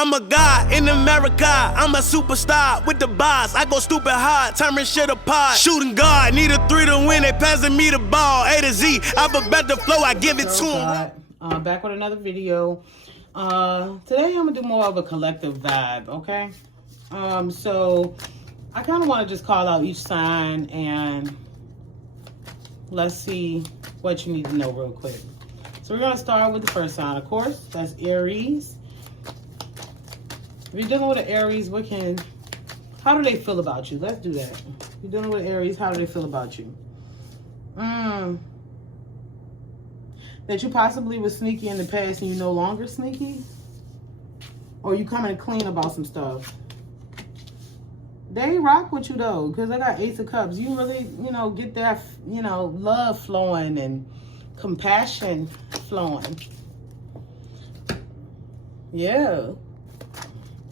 I'm a god in America. I'm a superstar with the bars. I go stupid hard, tearing shit apart. Shooting guard, need a 3 to win. They passing me the ball. A to Z, I have a better flow. I give it to him. Back with another video. Today I'm gonna do more of a collective vibe. Okay. So I kind of want to just call out each sign and let's see what you need to know real quick. So we're gonna start with the first sign, of course. That's Aries. If you're dealing with an Aries, how do they feel about you? Let's do that. If you're dealing with Aries, how do they feel about you? That you possibly were sneaky in the past and you're no longer sneaky? Or you coming clean about some stuff? They rock with you though, because I got Ace of Cups. You really, get that, love flowing and compassion flowing. Yeah.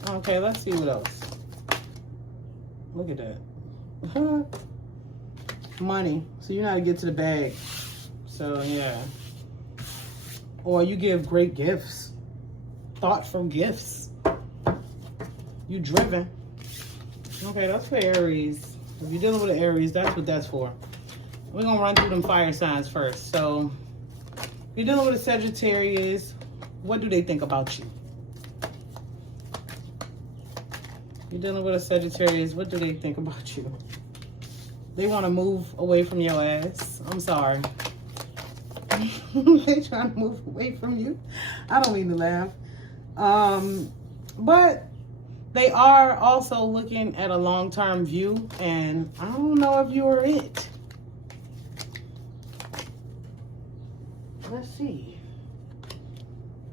Okay, let's see what else. Look at that. Money. So you know how to get to the bag. So, yeah. Or you give great gifts. Thoughtful gifts. You driven. Okay, that's for Aries. If you're dealing with an Aries, that's what that's for. We're going to run through them fire signs first. So, if you're dealing with a Sagittarius, what do they think about you? You're dealing with a Sagittarius, what do they think about you? They want to move away from your ass. I'm sorry. They trying to move away from you. I don't mean to laugh. But they are also looking at a long-term view, and I don't know if you are it. Let's see.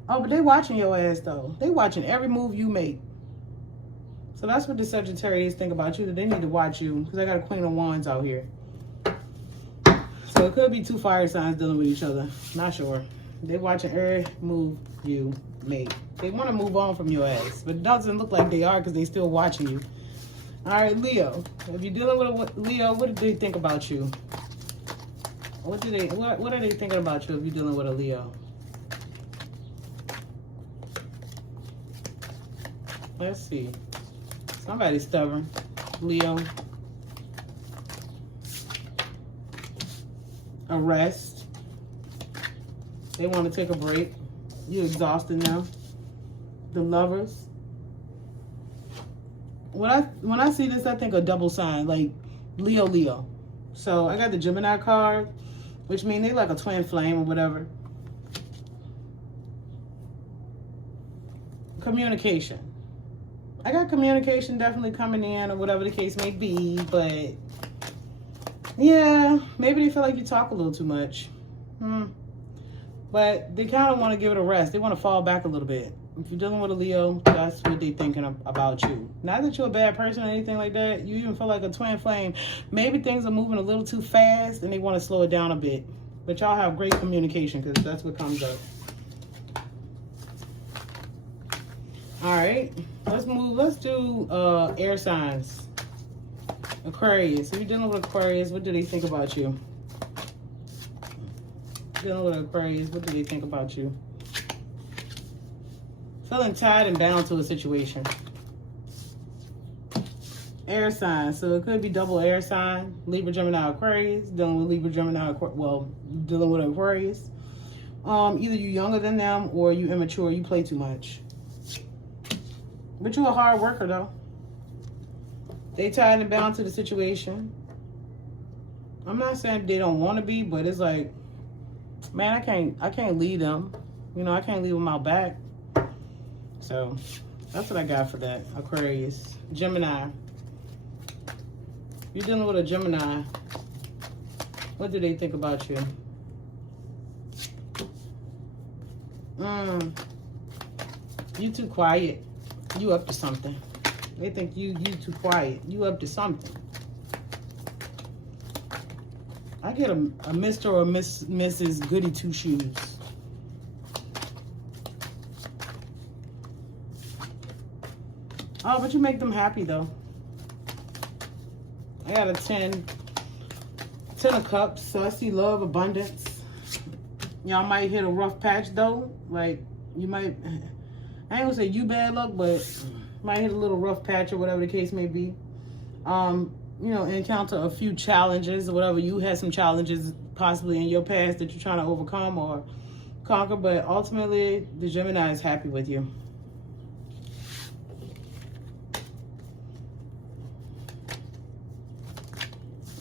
Oh, but they watching your ass, though. They watching every move you make. So that's what the Sagittarius think about you, that they need to watch you, because I got a Queen of Wands out here. So it could be two fire signs dealing with each other. Not sure. They watching every move you make. They want to move on from your ass, but it doesn't look like they are because they still watching you. All right, Leo. If you're dealing with a Leo, what do they think about you? What are they thinking about you if you're dealing with a Leo? Let's see. Somebody's stubborn. Leo. A rest. They want to take a break. You're exhausted now. The Lovers. When I see this, I think a double sign, like Leo. So I got the Gemini card, which means they like a twin flame or whatever. Communication. I got communication definitely coming in, or whatever the case may be, but yeah, maybe they feel like you talk a little too much. But they kind of want to give it a rest. They want to fall back a little bit. If you're dealing with a Leo, that's what they're thinking about you. Not that you're a bad person or anything like that. You even feel like a twin flame. Maybe things are moving a little too fast and they want to slow it down a bit. But y'all have great communication, because that's what comes up. All right, let's move. Let's do air signs. Aquarius. If you're dealing with Aquarius, what do they think about you? Dealing with Aquarius, what do they think about you? Feeling tied and bound to a situation. Air sign. So it could be double air sign. Libra, Gemini, Aquarius. Dealing with Libra, Gemini, dealing with Aquarius. Either you're younger than them or you immature. You play too much. But you're a hard worker, though. They tied and bound to the situation. I'm not saying they don't want to be, but it's like, man, I can't leave them. I can't leave them out back. So that's what I got for that. Aquarius. Gemini. You're dealing with a Gemini. What do they think about you? You too quiet. You up to something. They think you too quiet. You up to something. I get a Mr. or Mrs. Goody Two Shoes. Oh, but you make them happy though. I got a 10 of Cups, so I see love, abundance. Y'all might hit a rough patch though. Like, you might, I I ain't gonna say you bad luck, but might hit a little rough patch or whatever the case may be. You know, encounter a few challenges or whatever. You had some challenges possibly in your past that you're trying to overcome or conquer, but ultimately the Gemini is happy with you.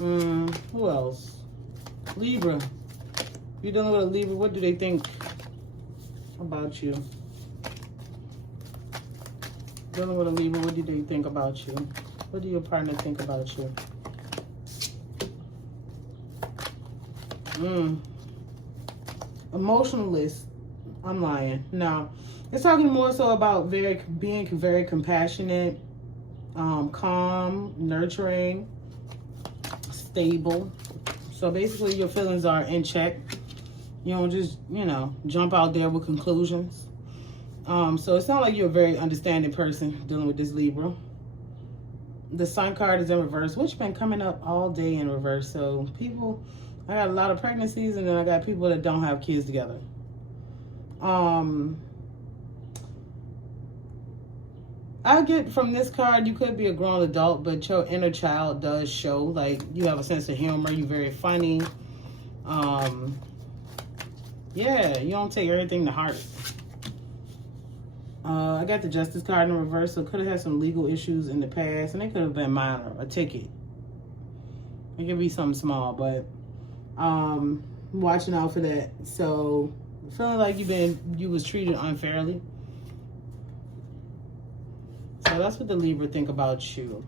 Who else? Libra. You're dealing with a Libra. What do they think about you? Dealing with a Libra. What do they think about you? What do your partner think about you? Emotionalist. I'm lying. No. It's talking more so about being very compassionate, calm, nurturing, stable. So basically your feelings are in check. You don't just, you know, jump out there with conclusions. So it sounds like you're a very understanding person dealing with this Libra. The Sun card is in reverse, which been coming up all day in reverse. So people, I got a lot of pregnancies, and then I got people that don't have kids together. I get from this card, you could be a grown adult, but your inner child does show. Like, you have a sense of humor, you're very funny. Yeah, you don't take everything to heart. I got the Justice card in reverse, so could have had some legal issues in the past, and it could have been minor, a ticket. It could be something small, but watching out for that. So feeling like you was treated unfairly. So that's what the Libra think about you.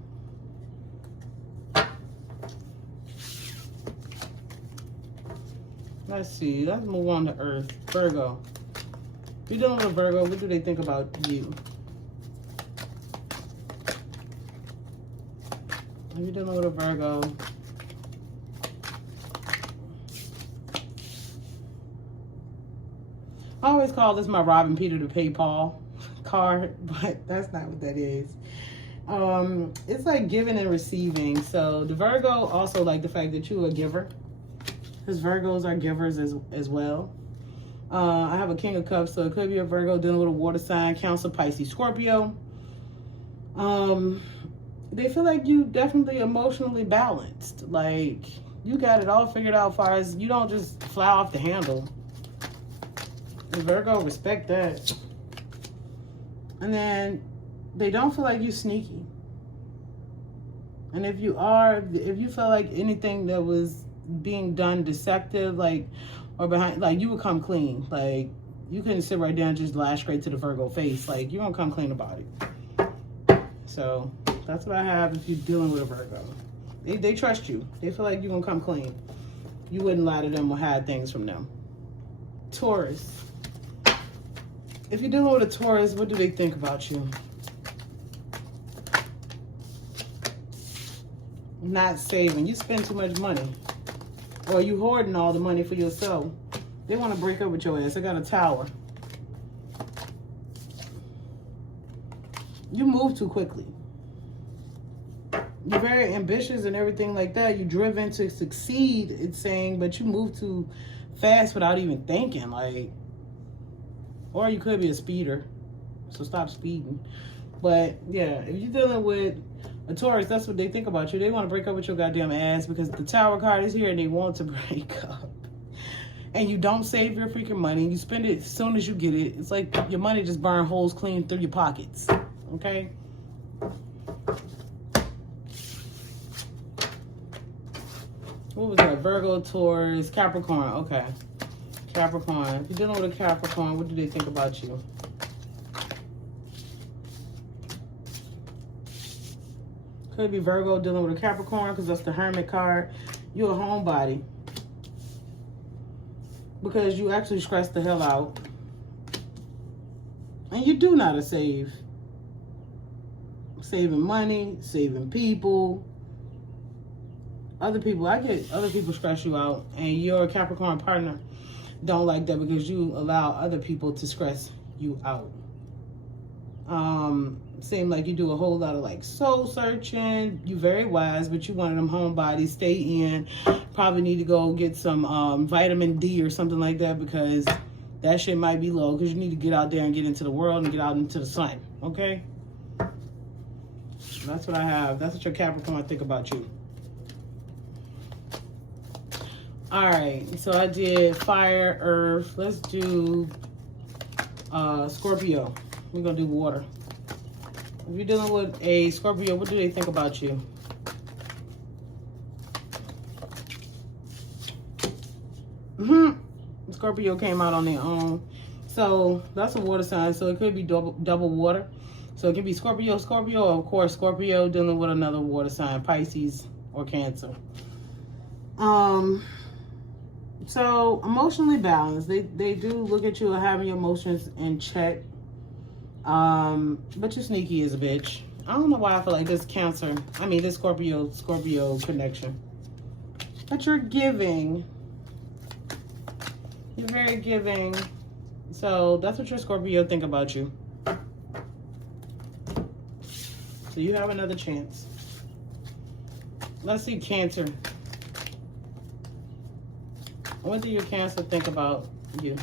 Let's see. Let's move on to Earth. Virgo. If you're dealing with a Virgo, what do they think about you? If you're dealing with a Virgo, I always call this my robbing Peter to pay Paul card, but that's not what that is. It's like giving and receiving. So the Virgo also like the fact that you're a giver, because Virgos are givers as well. I have a King of Cups, so it could be a Virgo dealing with a water sign, Cancer, Pisces, Scorpio. They feel like you definitely emotionally balanced. Like, you got it all figured out as far as you don't just fly off the handle. The Virgo respect that. And then they don't feel like you sneaky. And if you feel like anything that was being done deceptive, like, or behind, like, you would come clean. Like, you couldn't sit right down and just lie straight to the Virgo face. Like, you don't come clean about it. So that's what I have if you're dealing with a Virgo. They trust you. They feel like you're gonna come clean. You wouldn't lie to them or hide things from them. Taurus. If you're dealing with a Taurus, what do they think about you? Not saving. You spend too much money. Or you hoarding all the money for yourself. They want to break up with your ass. They got a Tower. You move too quickly. You're very ambitious and everything like that. You're driven to succeed, it's saying, but you move too fast without even thinking. Like, or you could be a speeder. So stop speeding. But yeah, if you're dealing with a Taurus, that's what they think about you. They want to break up with your goddamn ass because the Tower card is here and they want to break up. And you don't save your freaking money. You spend it as soon as you get it. It's like your money just burn holes clean through your pockets. Okay? What was that? Virgo, Taurus, Capricorn. Okay. Capricorn. If you're dealing with a Capricorn, what do they think about you? Could be Virgo dealing with a Capricorn because that's the Hermit card. You're a homebody. Because you actually stress the hell out. And you do know how to save. Saving money, saving people. Other people, I get other people stress you out. And your Capricorn partner don't like that because you allow other people to stress you out. Seem like you do a whole lot of like soul searching. You're very wise, but you one of them homebodies. Stay in. Probably need to go get some vitamin D or something like that because that shit might be low because you need to get out there and get into the world and get out into the sun. Okay? That's what I have. That's what your Capricorn think about you. Alright, so I did fire, earth. Let's do Scorpio. We're going to do water. If you're dealing with a Scorpio, what do they think about you? Scorpio came out on their own. So that's a water sign. So it could be double water. So it can be Scorpio, or of course Scorpio dealing with another water sign, Pisces or Cancer. So emotionally balanced. They do look at you and having your emotions in check. But you're sneaky as a bitch. I don't know why I feel like this Scorpio connection. But you're giving. You're very giving. So that's what your Scorpio think about you. So you have another chance. Let's see Cancer. What do your Cancer think about you?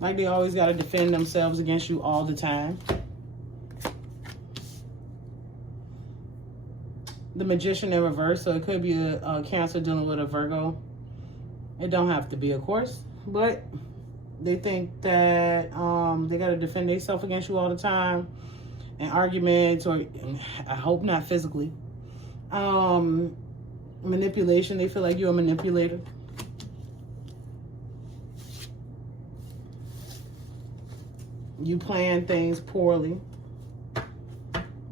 Like they always got to defend themselves against you all the time. The Magician in reverse, so it could be a Cancer dealing with a Virgo. It don't have to be, of course, but they think that they got to defend themselves against you all the time in arguments, or I hope not physically. Manipulation, they feel like you're a manipulator. You plan things poorly.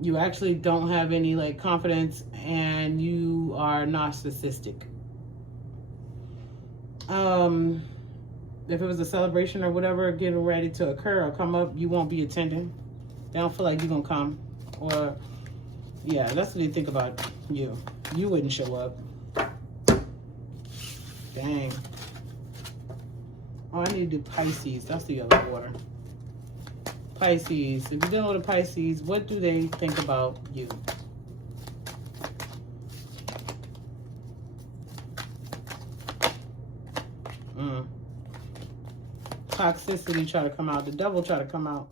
You actually don't have any like confidence, and you are narcissistic. If it was a celebration or whatever getting ready to occur or come up, you won't be attending. They don't feel like you're gonna come. Or yeah, that's what they think about you. You wouldn't show up. Dang. Oh, I need to do Pisces. That's the other water. Pisces. If you're dealing with a Pisces, what do they think about you? Toxicity try to come out. The devil try to come out.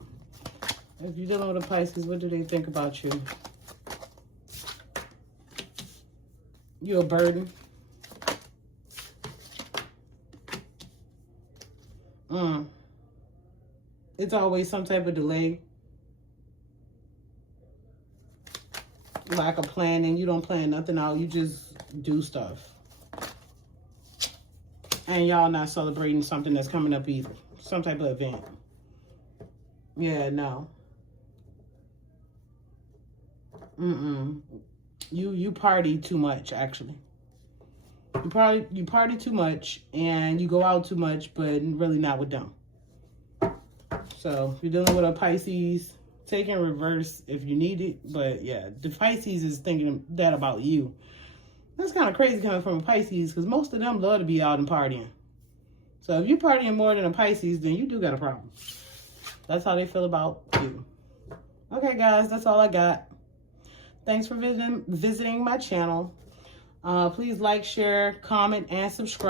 If you're dealing with a Pisces, what do they think about you? You're a burden. It's always some type of delay. Lack of planning. You don't plan nothing out. You just do stuff. And y'all not celebrating something that's coming up either. Some type of event. Yeah, no. You party too much, actually. You party too much, and you go out too much, but really not with them. So if you're dealing with a Pisces, take in reverse if you need it. But yeah, the Pisces is thinking that about you. That's kind of crazy coming from a Pisces, because most of them love to be out and partying. So if you're partying more than a Pisces, then you do got a problem. That's how they feel about you. Okay, guys, that's all I got. Thanks for visiting my channel. Please like, share, comment, and subscribe.